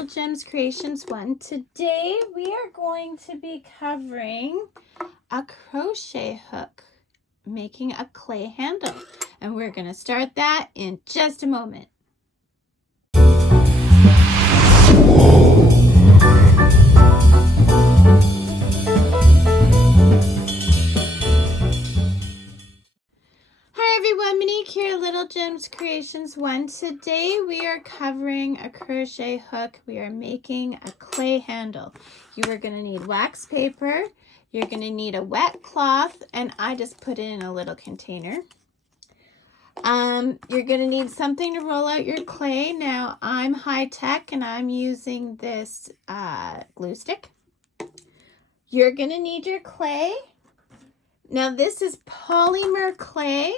Little Gems Creations 1. Today we are going to be covering a crochet hook, making a clay handle, and we're going to start that in just a moment. Hi everyone, Monique here, Little Gems Creations 1. Today we are covering a crochet hook. We are making a clay handle. You are going to need wax paper. You're going to need a wet cloth, and I just put it in a little container. You're going to need something to roll out your clay. Now I'm high tech and I'm using this glue stick. You're going to need your clay. Now this is Polymer clay.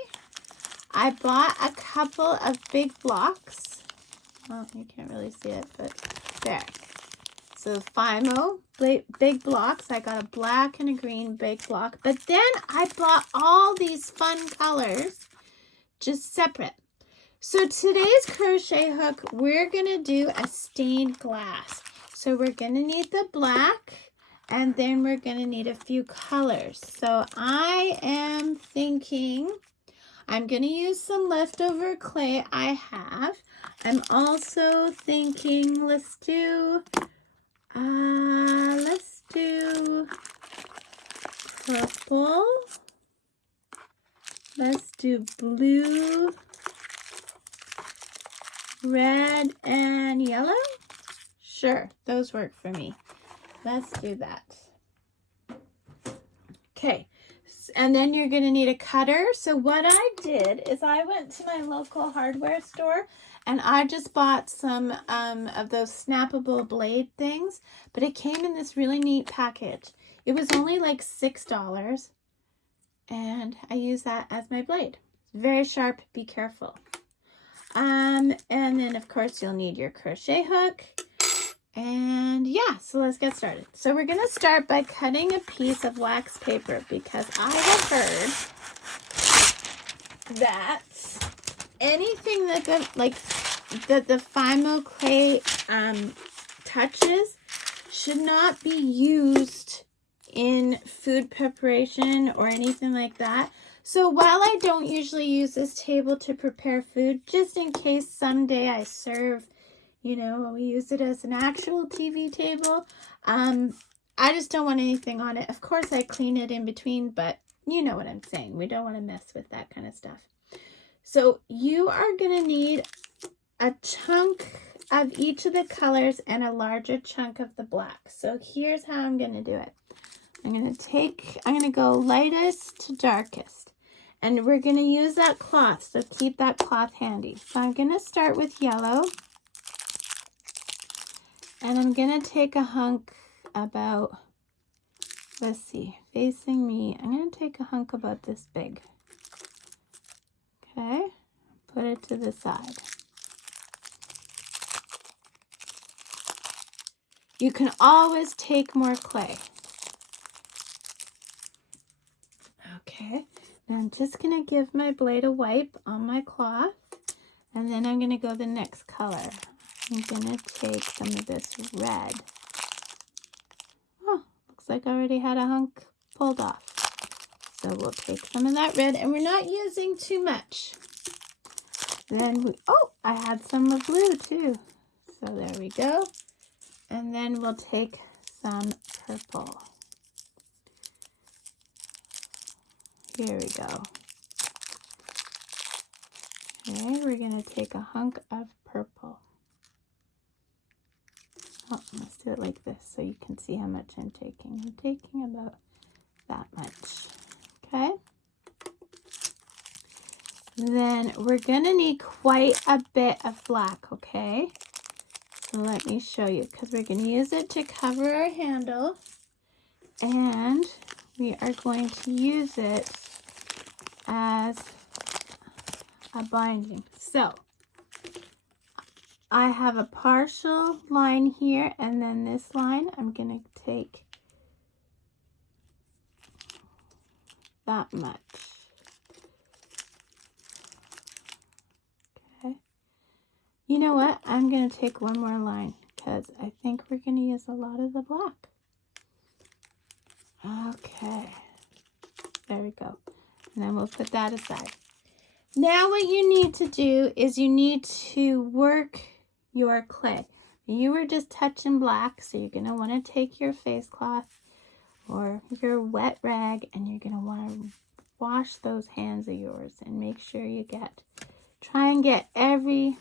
I bought a couple of big blocks. Oh, you can't really see it, but there. So Fimo, big blocks. I got a black and a green big block. But then I bought all these fun colors just separate. So today's crochet hook, we're going to do a stained glass. So we're going to need the black. And then we're going to need a few colors. So I am thinking I'm going to use some leftover clay I have. I'm also thinking let's do purple. Let's do blue, red, and yellow. Sure, those work for me. Let's do that. Okay, and then you're going to need a cutter. So what I did is I went to my local hardware store and I just bought some of those snappable blade things, but it came in this really neat package. It was only like $6 and I use that as my blade. It's very sharp, be careful. And then of course you'll need your crochet hook. And yeah, so let's get started. So we're going to start by cutting a piece of wax paper because I have heard that anything that the Fimo clay touches should not be used in food preparation or anything like that. So while I don't usually use this table to prepare food, just in case someday I serve, you know, we use it as an actual TV table. I just don't want anything on it. Of course, I clean it in between, but you know what I'm saying. We don't want to mess with that kind of stuff. So you are going to need a chunk of each of the colors and a larger chunk of the black. So here's how I'm going to do it. I'm going to go lightest to darkest. And we're going to use that cloth, so keep that cloth handy. So I'm going to start with yellow. And I'm going to take a hunk about, let's see, facing me. I'm going to take a hunk about this big. Okay, put it to the side. You can always take more clay. Okay, now I'm just going to give my blade a wipe on my cloth. And then I'm going to go the next color. I'm going to take some of this red. Oh, looks like I already had a hunk pulled off. So we'll take some of that red, and we're not using too much. Then I had some of blue too. So there we go. And then we'll take some purple. Here we go. Okay, we're going to take a hunk of purple. Oh, let's do it like this so you can see how much I'm taking. I'm taking about that much. Okay. Then we're going to need quite a bit of black, okay? So let me show you because we're going to use it to cover our handle. And we are going to use it as a binding. So I have a partial line here, and then this line, I'm going to take that much. Okay. You know what? I'm going to take one more line because I think we're going to use a lot of the black. Okay, there we go. And then we'll put that aside. Now what you need to do is you need to work your clay. You were just touching black, so you're going to want to take your face cloth or your wet rag, and you're going to want to wash those hands of yours and make sure you try and get every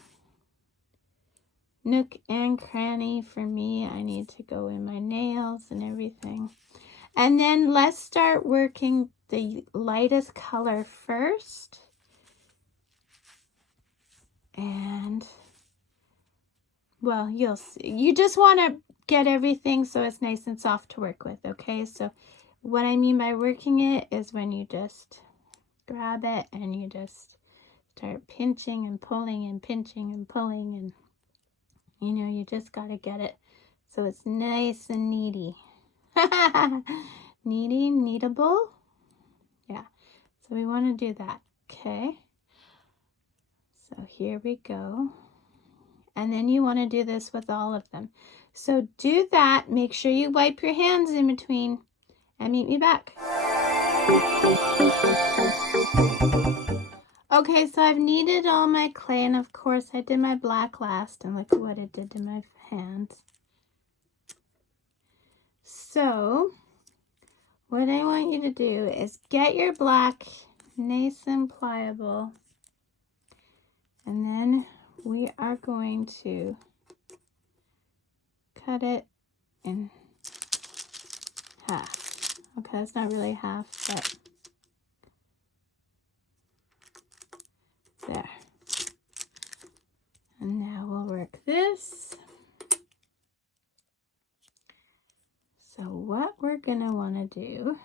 nook and cranny. For me, I need to go in my nails and everything. And then let's start working the lightest color first. And, well, you'll see. You just want to get everything so it's nice and soft to work with, okay? So what I mean by working it is when you just grab it and you just start pinching and pulling and pinching and pulling, and you know, you just got to get it so it's nice and needy. Needy, kneadable. Yeah, so we want to do that, okay? So here we go. And then you want to do this with all of them. So do that. Make sure you wipe your hands in between and meet me back. Okay, so I've kneaded all my clay, and of course I did my black last, and look at what it did to my hands. So what I want you to do is get your black nice and pliable, and then we are going to cut it in half. Okay, that's not really half, but there. And now we'll work this. So what we're gonna want to do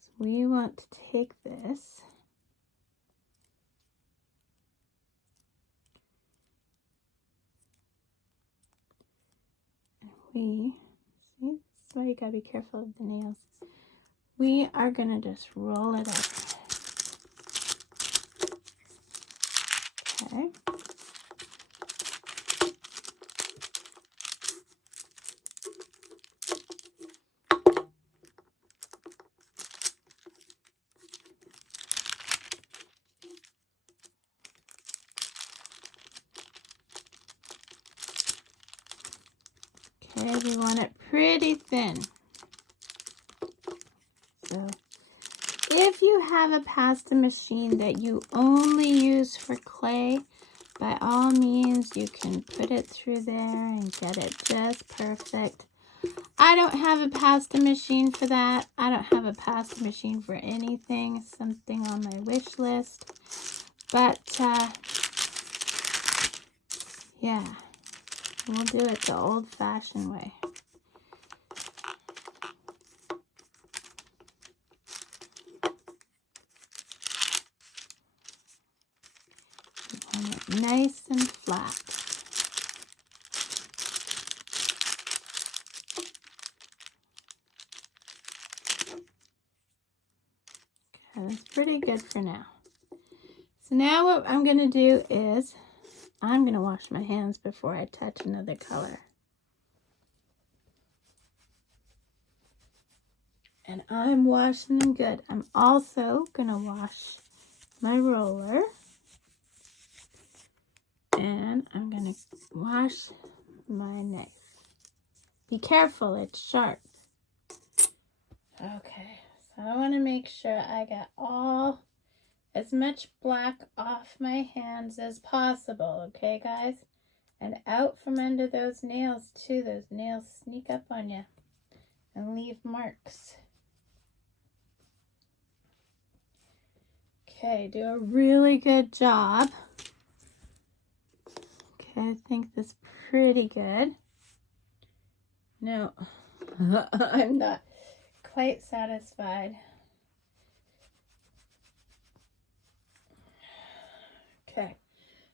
is we want to take this and see, that's why you gotta be careful of the nails. We are gonna just roll it up. Okay. Okay, we want it pretty thin. So if you have a pasta machine that you only use for clay, by all means you can put it through there and get it just perfect. I don't have a pasta machine for that. I don't have a pasta machine for anything. Something on my wish list. But yeah, we'll do it the old-fashioned way. We want it nice and flat. Okay, that's pretty good for now. So now what I'm going to do is I'm going to wash my hands before I touch another color. And I'm washing them good. I'm also going to wash my roller. And I'm going to wash my knife. Be careful, it's sharp. Okay, so I want to make sure I got as much black off my hands as possible, okay guys? And out from under those nails too. Those nails sneak up on you and leave marks. Okay, do a really good job. Okay, I think that's pretty good. No, I'm not quite satisfied. Okay,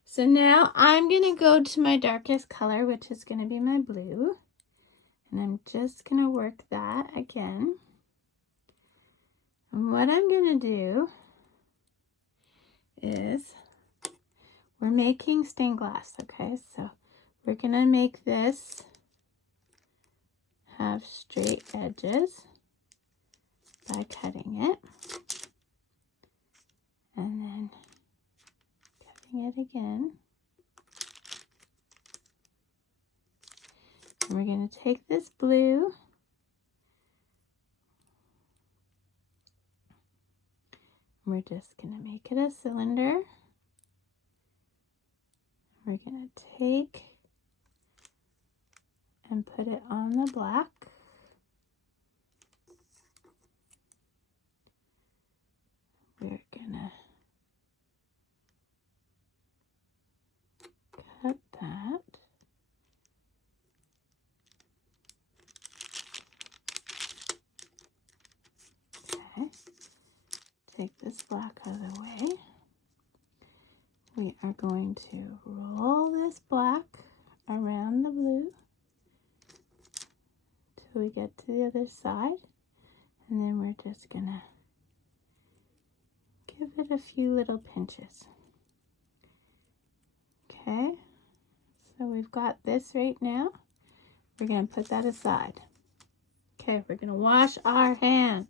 so now I'm going to go to my darkest color, which is going to be my blue. And I'm just going to work that again. And what I'm going to do is, we're making stained glass, okay? So we're going to make this have straight edges by cutting it and then cutting it again. And we're going to take this blue and we're just going to make it a cylinder. We're going to take and put it on the black. We're gonna cut that. Okay, take this black out of the way. We are going to roll this black around the blue till we get to the other side, and then we're just gonna give it a few little pinches. Okay, so we've got this right now. We're going to put that aside. Okay, we're going to wash our hands.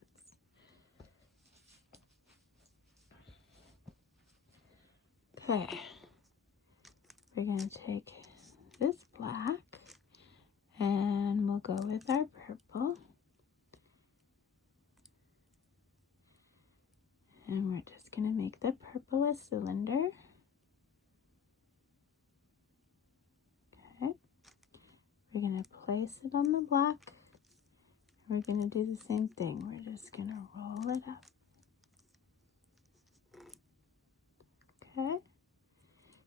Okay, we're going to take this black and we'll go with our purple. And we're just going to make the purple a cylinder. Okay. We're going to place it on the black. We're going to do the same thing. We're just going to roll it up. Okay.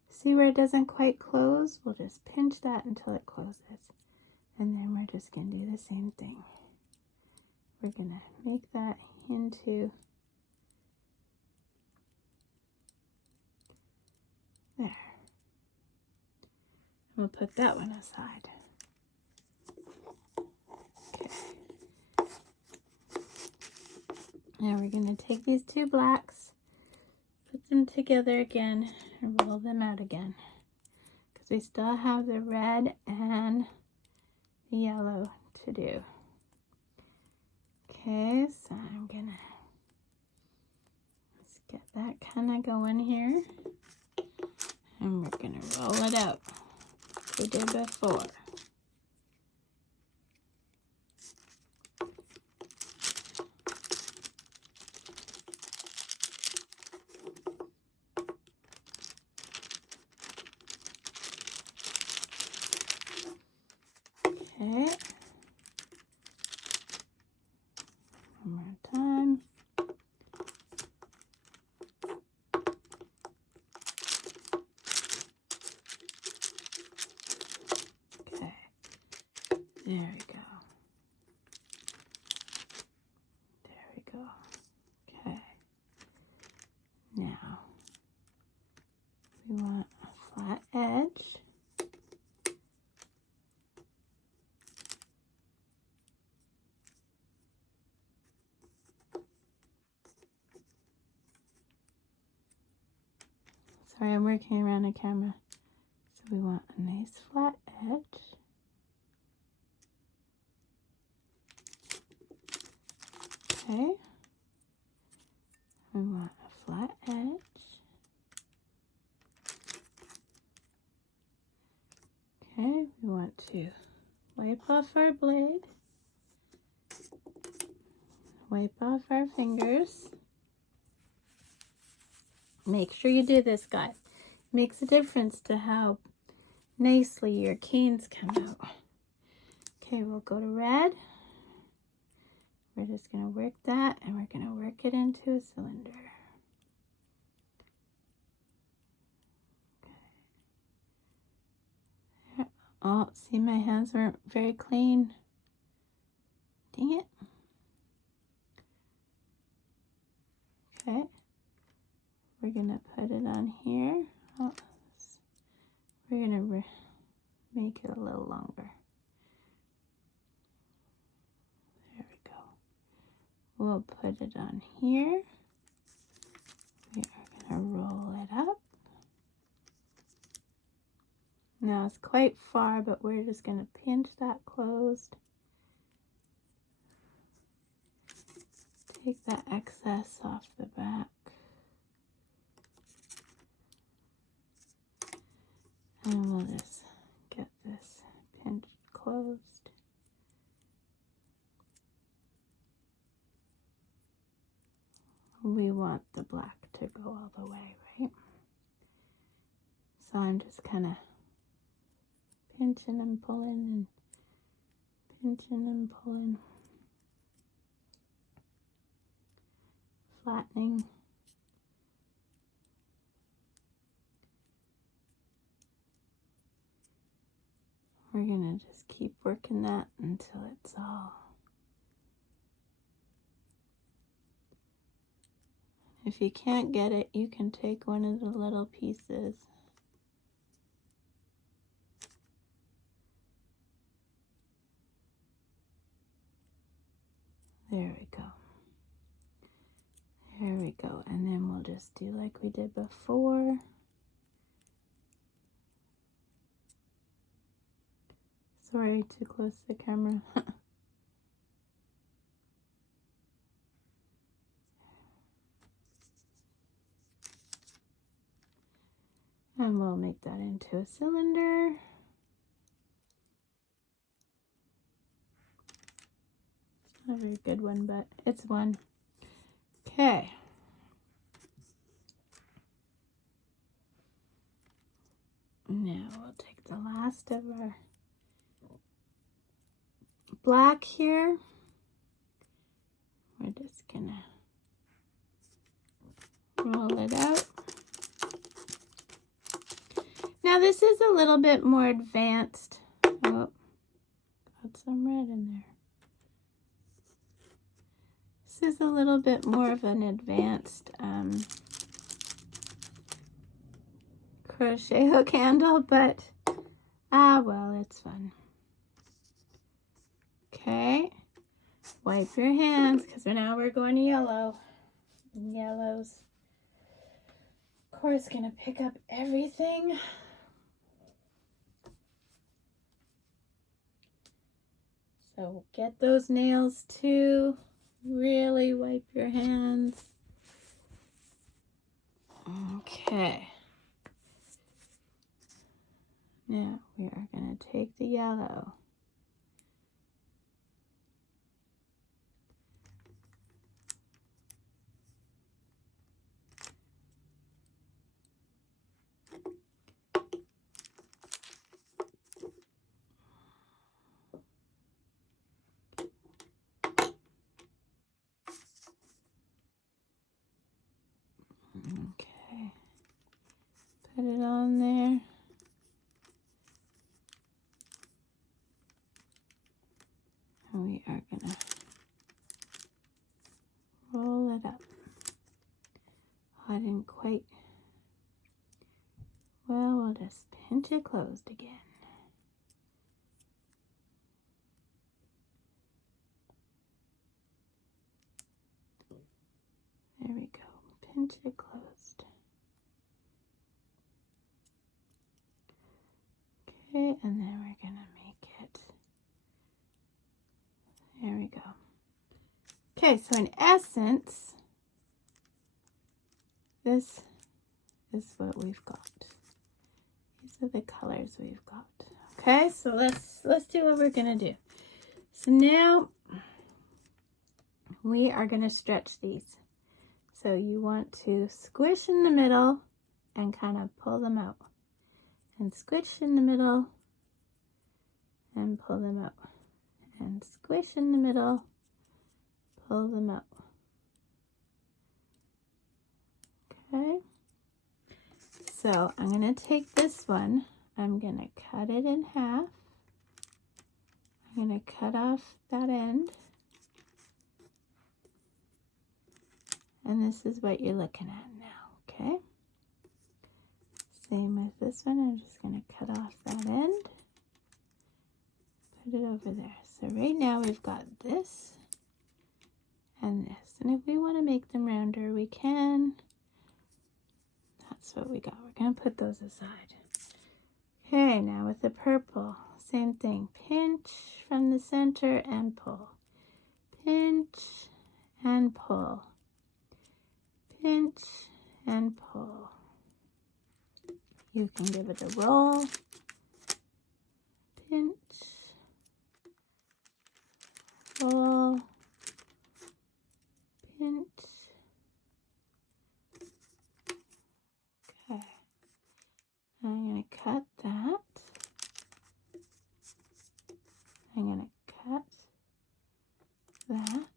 See where it doesn't quite close? We'll just pinch that until it closes. And then we're just going to do the same thing. We're going to make that into there. We'll put that one aside. Okay. Now we're going to take these two blacks, put them together again, and roll them out again. Because we still have the red and the yellow to do. Okay, so I'm going to let's get that kind of going here. And we're going to roll it out like we did before. Okay. One more time. Okay. There we go. There we go. Okay. Now, we want a flat edge. Sorry, I'm working around the camera. So we want a nice flat edge. Okay. We want a flat edge. Okay, we want to wipe off our blade. Wipe off our fingers. Make sure you do this, guys. It makes a difference to how nicely your canes come out. Okay, we'll go to red. We're just going to work that and we're going to work it into a cylinder. Okay. Oh, see, my hands weren't very clean. Dang it. Okay. We're going to put it on here. Oh, we're going to make it a little longer. There we go. We'll put it on here. We are going to roll it up. Now it's quite far, but we're just going to pinch that closed. Take that excess off the back. And we'll just get this pinched closed. We want the black to go all the way, right? So I'm just kind of pinching and pulling and pinching and pulling, flattening. We're gonna just keep working that until it's all. If you can't get it, you can take one of the little pieces. There we go. There we go. And then we'll just do like we did before. Sorry, too close to the camera. And we'll make that into a cylinder. It's not a very good one, but it's one. Okay. Now we'll take the last of our black here. We're just gonna roll it out. Now this is a little bit more advanced. Oh, got some red in there. This is a little bit more of an advanced crochet hook handle, but well, it's fun. Okay, wipe your hands because now we're going to yellow. Yellow's, of course, gonna pick up everything. So get those nails too. Really wipe your hands. Okay. Now we are going to take the yellow. Okay. Put it on there. And we are going to roll it up. I didn't quite. Well, we'll just pinch it closed again. There we go. Pinch it closed. Okay, and then we're going to make it. There we go. Okay, so in essence, this is what we've got. These are the colors we've got. Okay, so let's do what we're gonna do. So now we are gonna stretch these. So you want to squish in the middle and kind of pull them out. And squish in the middle and pull them out. And squish in the middle, pull them out. Okay, so I'm going to take this one, I'm going to cut it in half. I'm going to cut off that end. And this is what you're looking at now, okay? Same with this one, I'm just going to cut off that end. Put it over there. So right now we've got this and this. And if we want to make them rounder, we can. That's what we got. We're going to put those aside. Okay, now with the purple, same thing. Pinch from the center and pull. Pinch and pull. Pinch and pull. You can give it a roll. Pinch, roll, pinch. Okay, I'm going to cut that. I'm going to cut that.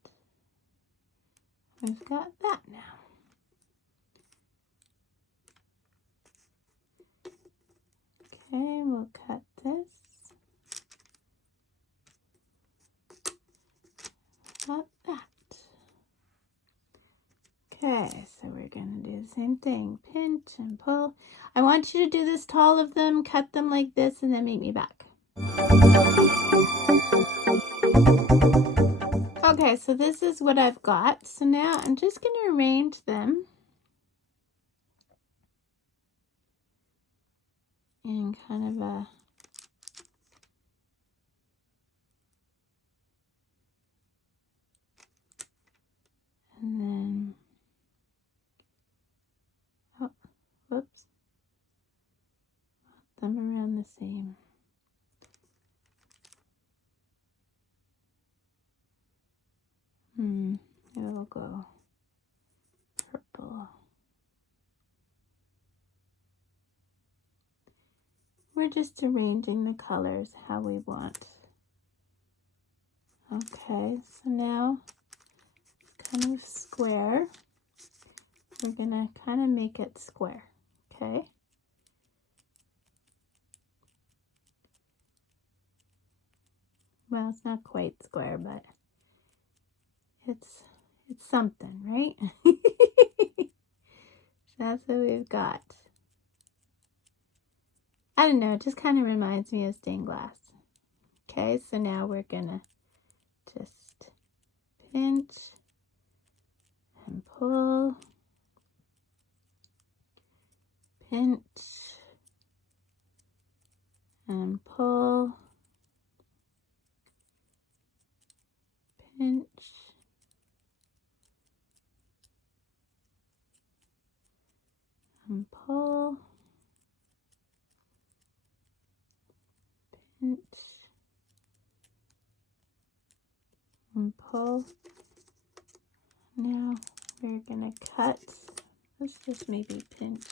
We've got that now. Okay, we'll cut this. Cut that. Okay, so we're going to do the same thing. Pinch and pull. I want you to do this to all of them. Cut them like this and then meet me back. Okay, so this is what I've got. So now I'm just going to arrange them in kind of a and then whoops, put them around the same. It'll go purple. We're just arranging the colors how we want. Okay, so now kind of square. We're gonna kind of make it square, okay? Well, it's not quite square, but it's something, right? That's what we've got. I don't know, it just kind of reminds me of stained glass. Okay, so now we're gonna just pinch and pull, pinch and pull, pinch and pull, pinch and pull. Now we're gonna cut. Let's just maybe pinch.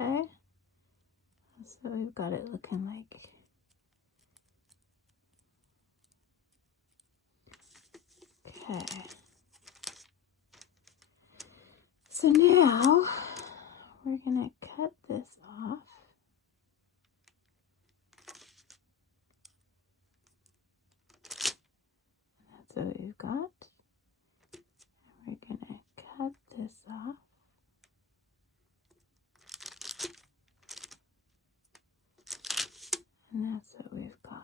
Okay, so we've got it looking like. Okay, so now we're gonna cut this off. That's what we've got. We're gonna cut this off. And that's what we've got.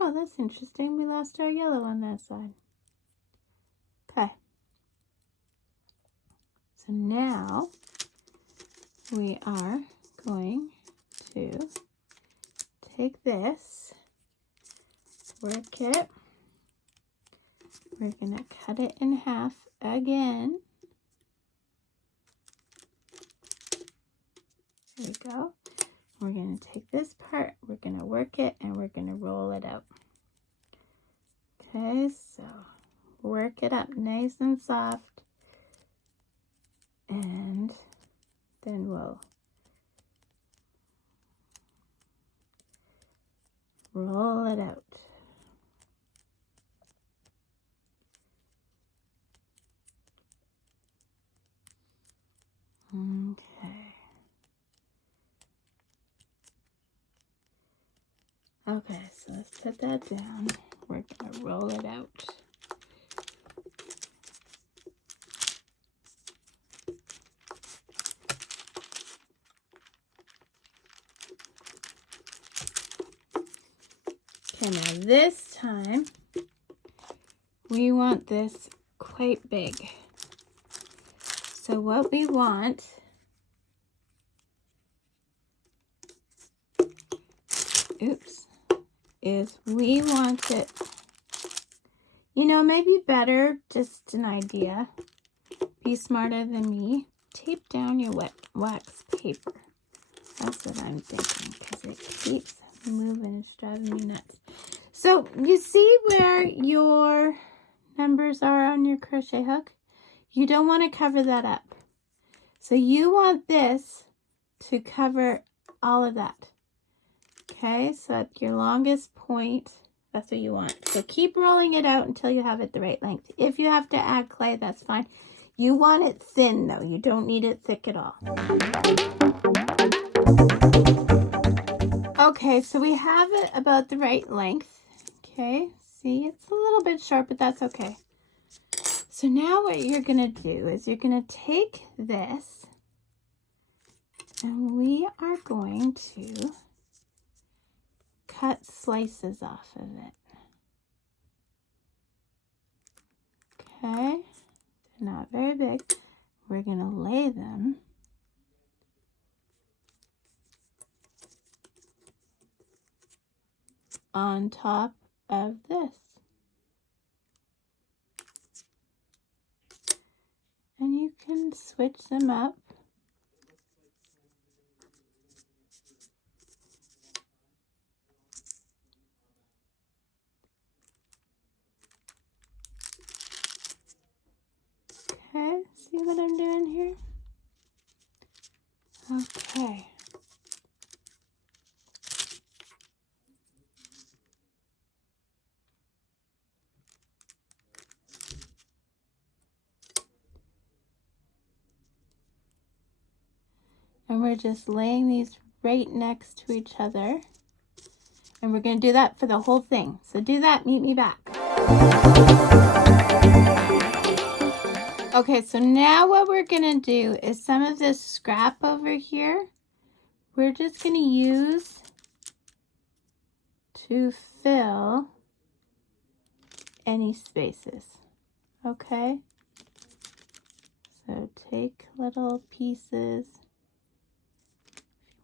Oh, that's interesting. We lost our yellow on that side. Okay. So now we are going to take this, work it. We're going to cut it in half again. There we go. We're going to take this part, we're going to work it, and we're going to roll it out. Okay, so work it up nice and soft, and then we'll roll it out. Okay. Okay, so let's put that down. We're gonna roll it out. Okay, now this time we want this quite big. So what we want is we want it, you know, maybe better, just an idea, be smarter than me, tape down your wet wax paper. That's what I'm thinking, because it keeps moving. It's driving me nuts. So you see where your numbers are on your crochet hook? You don't want to cover that up. So you want this to cover all of that. Okay, so at your longest point, that's what you want. So keep rolling it out until you have it the right length. If you have to add clay, that's fine. You want it thin though. You don't need it thick at all. Okay, so we have it about the right length. Okay, see, it's a little bit short, but that's okay. So now what you're going to do is you're going to take this and we are going to cut slices off of it. Okay, they're not very big. We're going to lay them on top of this. And you can switch them up. Okay, see what I'm doing here? Okay. And we're just laying these right next to each other. And we're going to do that for the whole thing. So do that, meet me back. Okay, so now what we're going to do is some of this scrap over here, we're just going to use to fill any spaces. Okay? So take little pieces.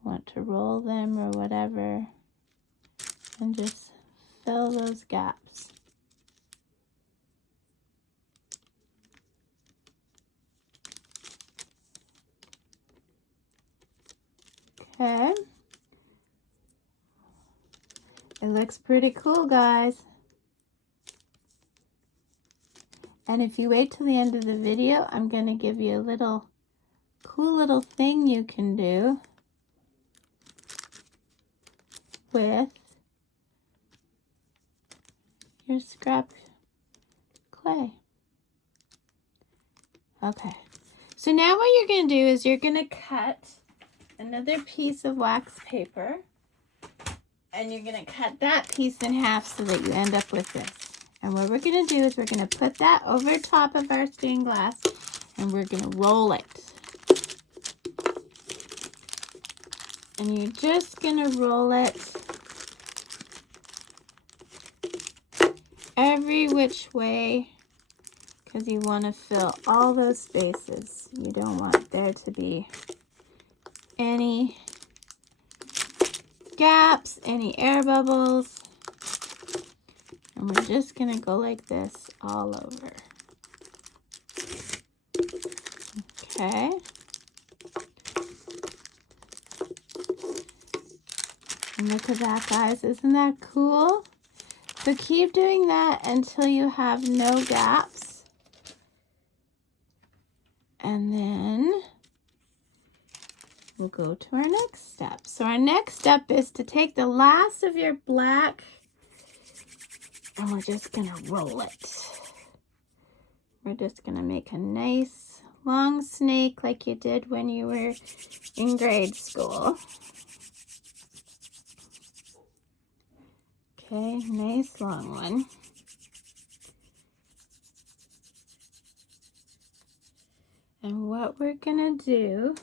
Want to roll them or whatever, and just fill those gaps. Okay, it looks pretty cool, guys. And if you wait till the end of the video, I'm going to give you a little cool little thing you can do with your scrap clay. Okay, so now what you're going to do is you're going to cut another piece of wax paper, and you're going to cut that piece in half so that you end up with this. And what we're going to do is we're going to put that over top of our stained glass, and we're going to roll it. And you're just going to roll it every which way, because you want to fill all those spaces. You don't want there to be any gaps, any air bubbles. And we're just going to go like this all over. Okay. And look at that, guys. Isn't that cool? So keep doing that until you have no gaps. And then we'll go to our next step. So our next step is to take the last of your black, and we're just going to roll it. We're just going to make a nice long snake like you did when you were in grade school. Okay, nice long one. And what we're going to do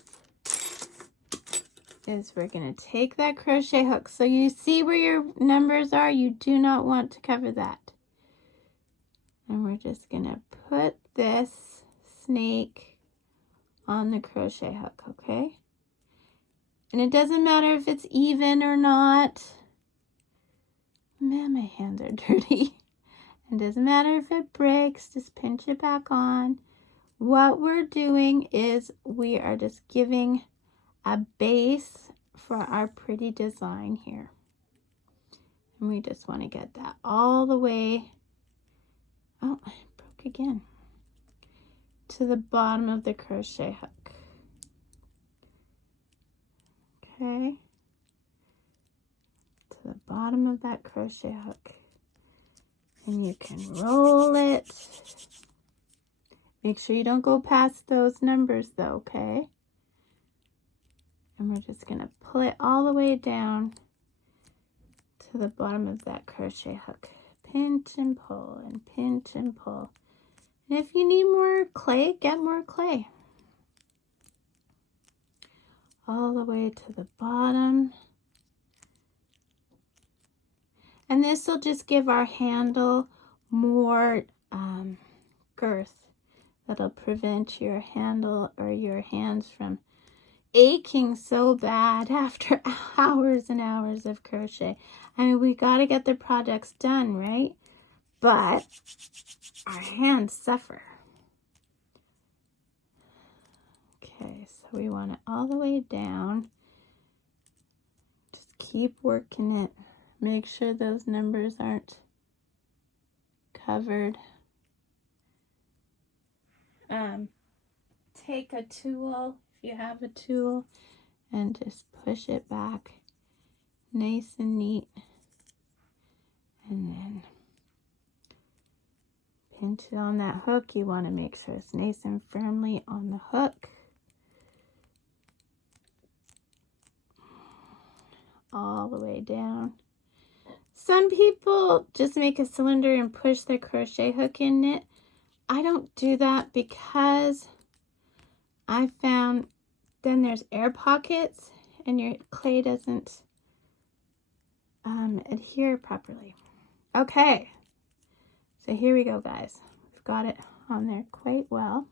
is we're going to take that crochet hook. So you see where your numbers are? You do not want to cover that. And we're just going to put this snake on the crochet hook, okay? And it doesn't matter if it's even or not. Man, my hands are dirty. It doesn't matter if it breaks, just pinch it back on. What we're doing is we are just giving a base for our pretty design here. And we just want to get that all the way, oh, I broke again, to the bottom of the crochet hook. Okay, to the bottom of that crochet hook. And you can roll it. Make sure you don't go past those numbers though, okay? And we're just going to pull it all the way down to the bottom of that crochet hook. Pinch and pull and pinch and pull. And if you need more clay, get more clay. All the way to the bottom. And this will just give our handle more girth. That'll prevent your handle or your hands from aching so bad after hours and hours of crochet. I mean, we got to get the projects done, right? But our hands suffer. Okay, so we want it all the way down. Just keep working it. Make sure those numbers aren't covered. Take a tool, if you have a tool, and just push it back nice and neat. And then pinch it on that hook. You want to make sure it's nice and firmly on the hook. All the way down. Some people just make a cylinder and push their crochet hook in it. I don't do that because I found then there's air pockets and your clay doesn't adhere properly. Okay, so here we go, guys. We've got it on there quite well.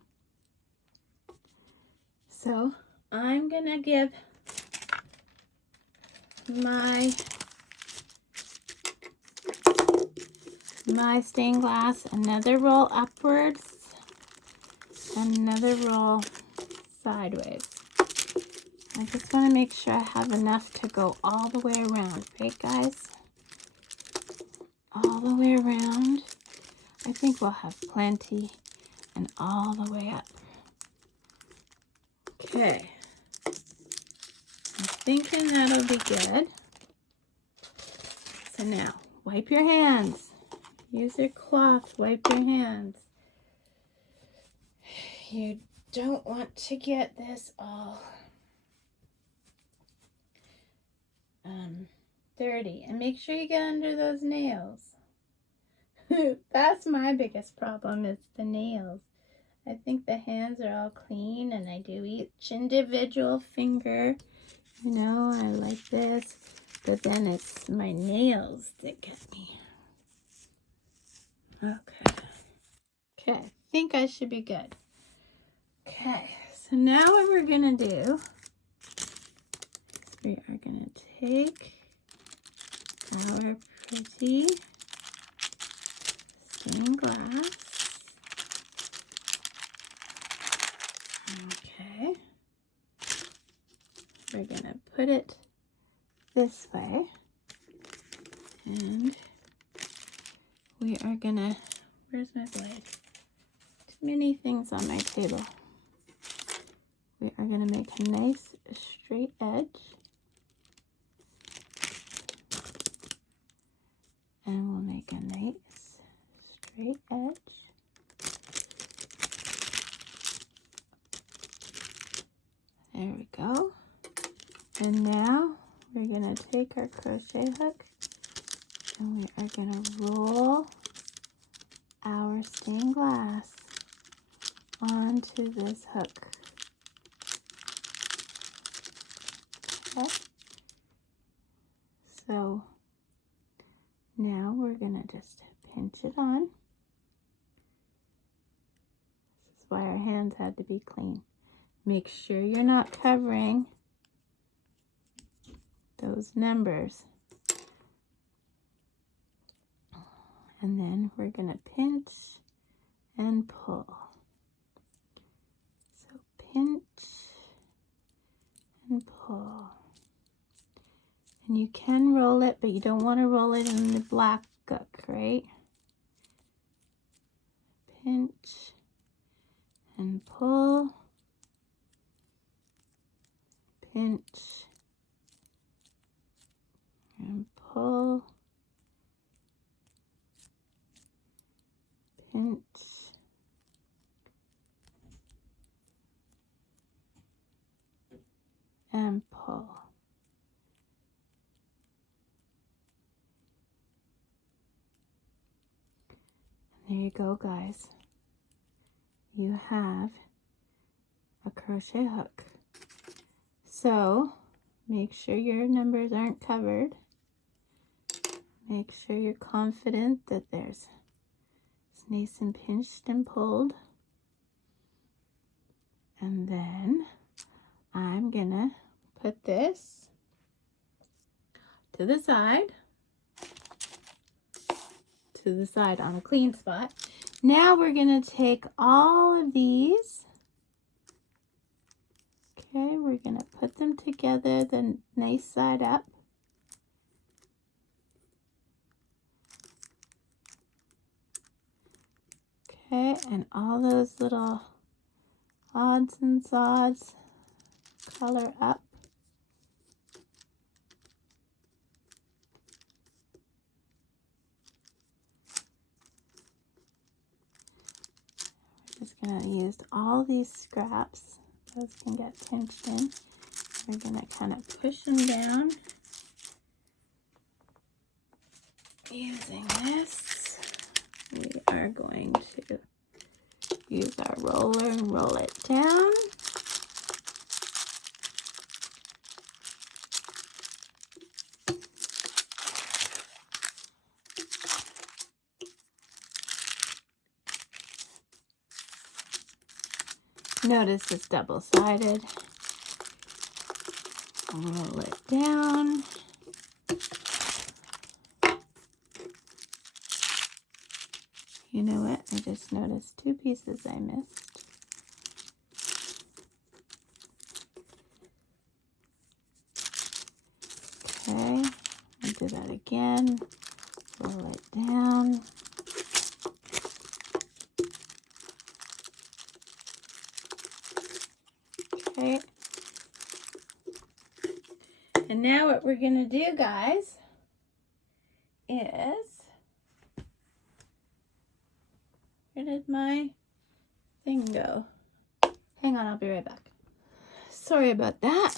So I'm gonna give my stained glass another roll upwards and another roll sideways. I just want to make sure I have enough to go all the way around, right guys? All the way around. I think we'll have plenty, and all the way up. Okay. I'm thinking that'll be good. So now, wipe your hands. Use your cloth, wipe your hands. You don't want to get this all dirty. And make sure you get under those nails. That's my biggest problem, is the nails. I think the hands are all clean, and I do each individual finger. You know, I like this. But then it's my nails that get me. Okay. Okay, I think I should be good. Okay, so now what we're going to do is we are going to take our pretty stained glass. Okay. We're going to put it this way. And we are going to, where's my blade? Too many things on my table. We are going to make a nice straight edge. And we'll make a nice straight edge. There we go. And now we're going to take our crochet hook and we are going to roll our stained glass onto this hook. Okay. So now we're gonna just pinch it on. This is why our hands had to be clean. Make sure you're not covering those numbers. And then we're gonna pinch and pull. So pinch and pull. And you can roll it, but you don't want to roll it in the black gook, right? Pinch and pull. Pinch and pull. Pinch and pull. And there you go, guys. You have a crochet hook. So make sure your numbers aren't covered. Make sure you're confident that it's nice and pinched and pulled. And then I'm gonna put this to the side on a clean spot. Now we're gonna take all of these. Okay, we're gonna put them together, the nice side up. Okay, and all those little odds and sods color up. We're just going to use all these scraps. Those can get pinched in. We're going to kind of push them down using this. We are going to use our roller and roll it down. Notice it's double-sided. Roll it down. You know what? I just noticed 2 pieces I missed. Okay, I'll do that again. Roll it down. Okay. And now what we're going to do, guys, is... Where did my thing go? Hang on, I'll be right back. Sorry about that.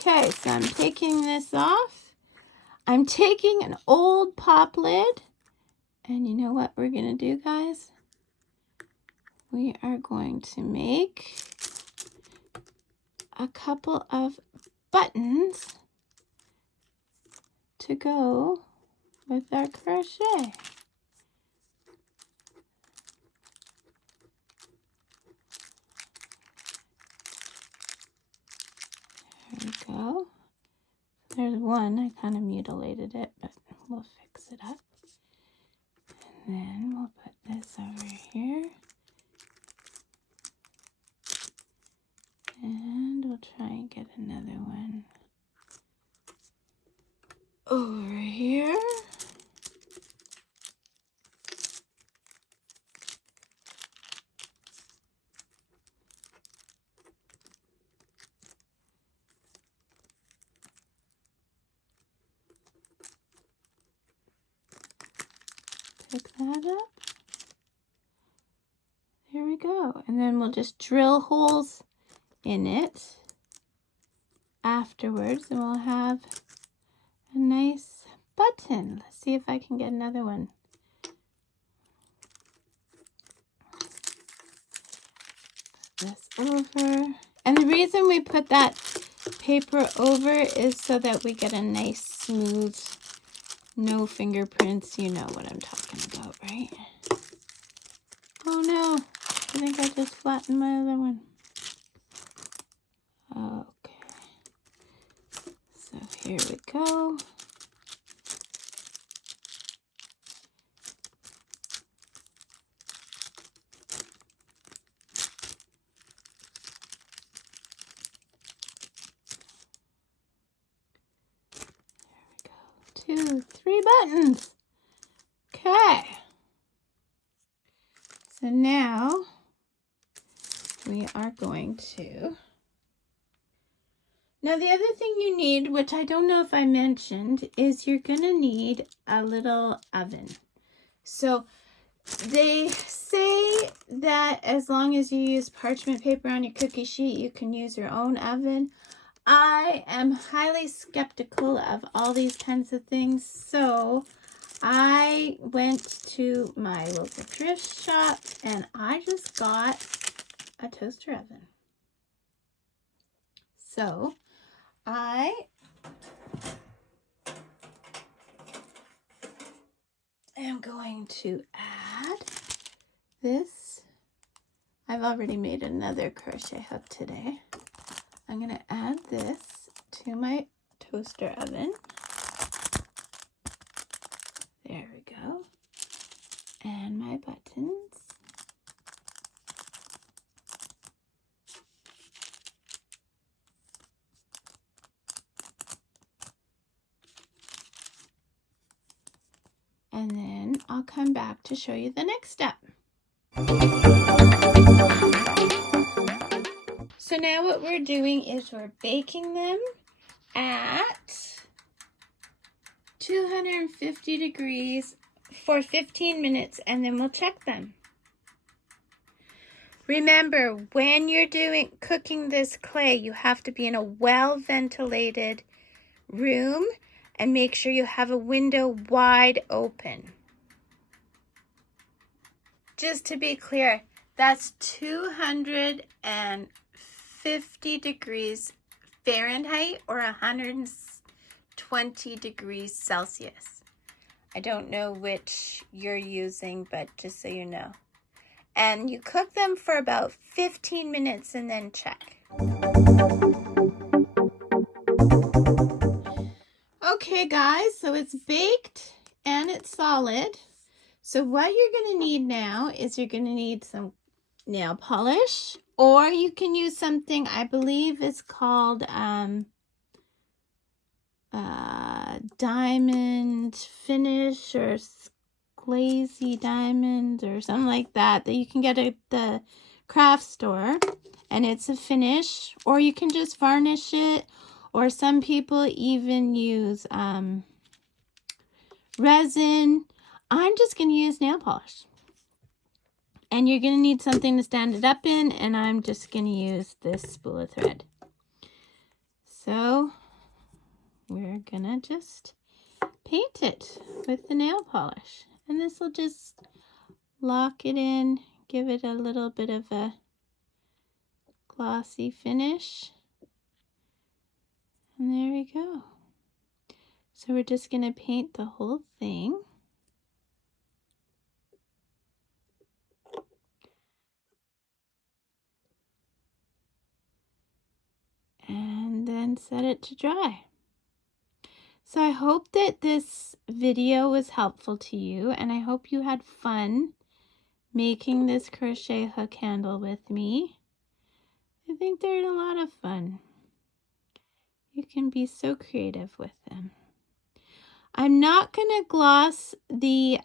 Okay, so I'm taking this off. I'm taking an old pop lid. And you know what we're going to do, guys? We are going to make a couple of buttons to go with our crochet. There we go. There's one. I kind of mutilated it, but we'll fix it up. And then we'll put this over here. And we'll try and get another one over here. Pick that up. There we go. And then we'll just drill holes in it afterwards, and we'll have a nice button. Let's see if I can get another one. Put this over. And the reason we put that paper over is so that we get a nice smooth, no fingerprints. You know what I'm talking about, right? Oh no, I think I just flattened my other one. Okay, so here we go. There we go. 2, 3 buttons. Okay. So now we are going to... Now the other thing you need, which I don't know if I mentioned, is you're going to need a little oven. So they say that as long as you use parchment paper on your cookie sheet, you can use your own oven. I am highly skeptical of all these kinds of things, so I went to my local thrift shop and I just got a toaster oven. So I am going to add this. I've already made another crochet hook today. I'm going to add this to my toaster oven. There we go. And my buttons. And then I'll come back to show you the next step. So now what we're doing is we're baking them at 250 degrees for 15 minutes and then we'll check them. Remember, when you're cooking this clay, you have to be in a well-ventilated room and make sure you have a window wide open. Just to be clear, that's 250 degrees Fahrenheit or 120 degrees Celsius. I don't know which you're using, but just so you know. And you cook them for about 15 minutes and then check. Okay guys, so it's baked and it's solid. So what you're going to need now is you're going to need some nail polish, or you can use something I believe is called diamond finish or glazy diamond or something like that you can get at the craft store, and it's a finish, or you can just varnish it, or some people even use resin. I'm just going to use nail polish, and you're going to need something to stand it up in, and I'm just going to use this spool of thread. So we're going to just paint it with the nail polish. And this will just lock it in, give it a little bit of a glossy finish. And there we go. So we're just going to paint the whole thing. And then set it to dry. So I hope that this video was helpful to you, and I hope you had fun making this crochet hook handle with me. I think they're a lot of fun. You can be so creative with them. I'm not going to gloss the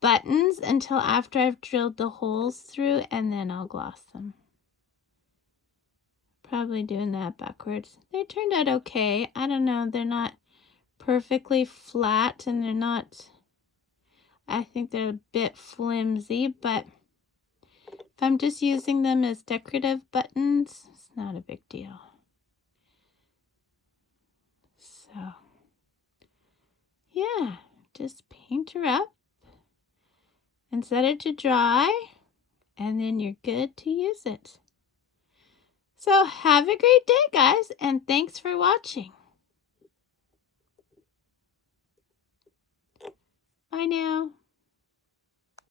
buttons until after I've drilled the holes through, and then I'll gloss them. Probably doing that backwards. They turned out okay. I don't know, they're not perfectly flat, and they're not, I think they're a bit flimsy, but if I'm just using them as decorative buttons, it's not a big deal. So yeah, just paint her up and set it to dry, and then you're good to use it. So have a great day, guys, and thanks for watching. Bye now.